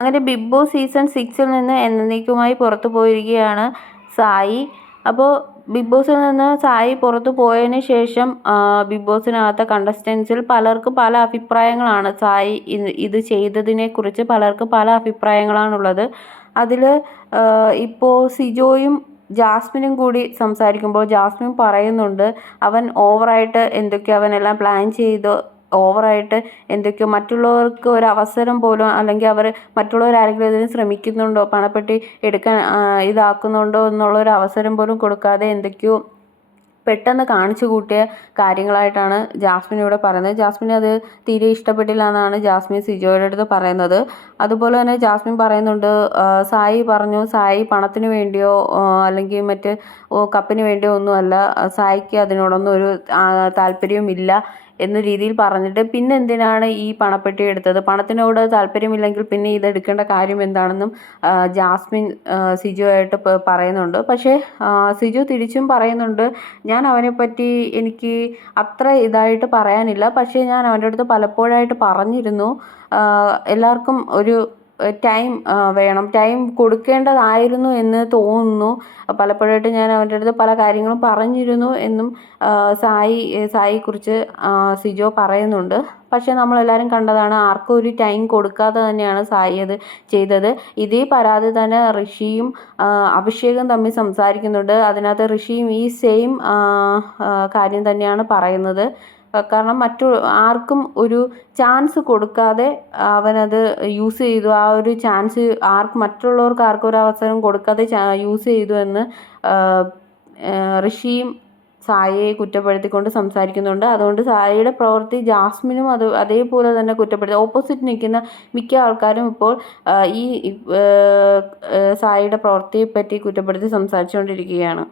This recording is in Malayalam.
അങ്ങനെ ബിഗ് ബോസ് സീസൺ 6 നിന്ന് എന്നേക്കുമായി പുറത്തു പോയിരിക്കുകയാണ് സായി. അപ്പോൾ ബിഗ് ബോസിൽ നിന്ന് സായി പുറത്തു പോയതിന് ശേഷം ബിഗ് ബോസിനകത്തെ കണ്ടസ്റ്റൻസിൽ പലർക്കും പല അഭിപ്രായങ്ങളാണ്. സായി ഇത് ചെയ്തതിനെക്കുറിച്ച് പലർക്കും പല അഭിപ്രായങ്ങളാണുള്ളത്. അതിൽ ഇപ്പോൾ സിജോയും ജാസ്മിനും കൂടി സംസാരിക്കുമ്പോൾ ജാസ്മിൻ പറയുന്നുണ്ട്, അവൻ ഓവറായിട്ട് എന്തൊക്കെയോ അവനെല്ലാം പ്ലാൻ ചെയ്ത് ഓവറായിട്ട് എന്തൊക്കെയോ മറ്റുള്ളവർക്ക് ഒരു അവസരം പോലും, അല്ലെങ്കിൽ അവർ മറ്റുള്ളവരാരെങ്കിലും ഇതിന് ശ്രമിക്കുന്നുണ്ടോ, പണപ്പെട്ടി എടുക്കാൻ ഇതാക്കുന്നുണ്ടോ എന്നുള്ളൊരു അവസരം പോലും കൊടുക്കാതെ എന്തൊക്കെയോ പെട്ടെന്ന് കാണിച്ചു കൂട്ടിയ കാര്യങ്ങളായിട്ടാണ് ജാസ്മിൻ ഇവിടെ പറയുന്നത്. ജാസ്മിന് അത് തീരെ ഇഷ്ടപ്പെട്ടില്ല എന്നാണ് ജാസ്മിൻ സിജോയുടെ അടുത്ത് പറയുന്നത്. അതുപോലെ തന്നെ ജാസ്മിൻ പറയുന്നുണ്ട്, സായി പറഞ്ഞു സായി പണത്തിന് വേണ്ടിയോ അല്ലെങ്കിൽ മറ്റ് കപ്പിന് വേണ്ടിയോ ഒന്നുമല്ല, സായിക്ക് അതിനോടൊന്നും ഒരു താല്പര്യവുമില്ല എന്ന രീതിയിൽ പറഞ്ഞിട്ട് പിന്നെ എന്തിനാണ് ഈ പണപ്പെട്ടി എടുത്തത്, പണത്തിനോട് താല്പര്യമില്ലെങ്കിൽ പിന്നെ ഇതെടുക്കേണ്ട കാര്യം എന്താണെന്നും ജാസ്മിൻ സിജുവായിട്ട് പറയുന്നുണ്ട്. പക്ഷേ സിജു തിരിച്ചും പറയുന്നുണ്ട്, ഞാൻ അവനെപ്പറ്റി എനിക്ക് അത്ര ഇതായിട്ട് പറയാനില്ല, പക്ഷേ ഞാൻ അവൻ്റെ അടുത്ത് പലപ്പോഴായിട്ട് പറഞ്ഞിരുന്നു, എല്ലാവർക്കും ഒരു ടൈം വേണം, ടൈം കൊടുക്കേണ്ടതായിരുന്നു എന്ന് തോന്നുന്നു. പലപ്പോഴായിട്ട് ഞാൻ അവൻ്റെ അടുത്ത് പല കാര്യങ്ങളും പറഞ്ഞിരുന്നു എന്നും സായിയെക്കുറിച്ച് സിജോ പറയുന്നുണ്ട്. പക്ഷേ നമ്മളെല്ലാവരും കണ്ടതാണ്, ആർക്കും ഒരു ടൈം കൊടുക്കാതെ തന്നെയാണ് സായി അത് ചെയ്തത്. ഇതേ പരാതി തന്നെ ഋഷിയും അഭിഷേകും തമ്മിൽ സംസാരിക്കുന്നുണ്ട്. അതിനകത്ത് ഋഷിയും ഈ സെയിം കാര്യം തന്നെയാണ് പറയുന്നത്. കാരണം ആർക്കും ഒരു ചാൻസ് കൊടുക്കാതെ അവനത് യൂസ് ചെയ്തു. ആ ഒരു ചാൻസ് മറ്റുള്ളവർക്ക് ആർക്കും ഒരു അവസരം കൊടുക്കാതെ യൂസ് ചെയ്തു എന്ന് ഋഷിയും സായിയെ കുറ്റപ്പെടുത്തിക്കൊണ്ട് സംസാരിക്കുന്നുണ്ട്. അതുകൊണ്ട് സായിയുടെ പ്രവൃത്തി ജാസ്മിനും അതേപോലെ തന്നെ കുറ്റപ്പെടുത്തി. ഓപ്പോസിറ്റ് നിൽക്കുന്ന മിക്ക ആൾക്കാരും ഇപ്പോൾ ഈ സായിയുടെ പ്രവൃത്തിയെപ്പറ്റി കുറ്റപ്പെടുത്തി സംസാരിച്ചുകൊണ്ടിരിക്കുകയാണ്.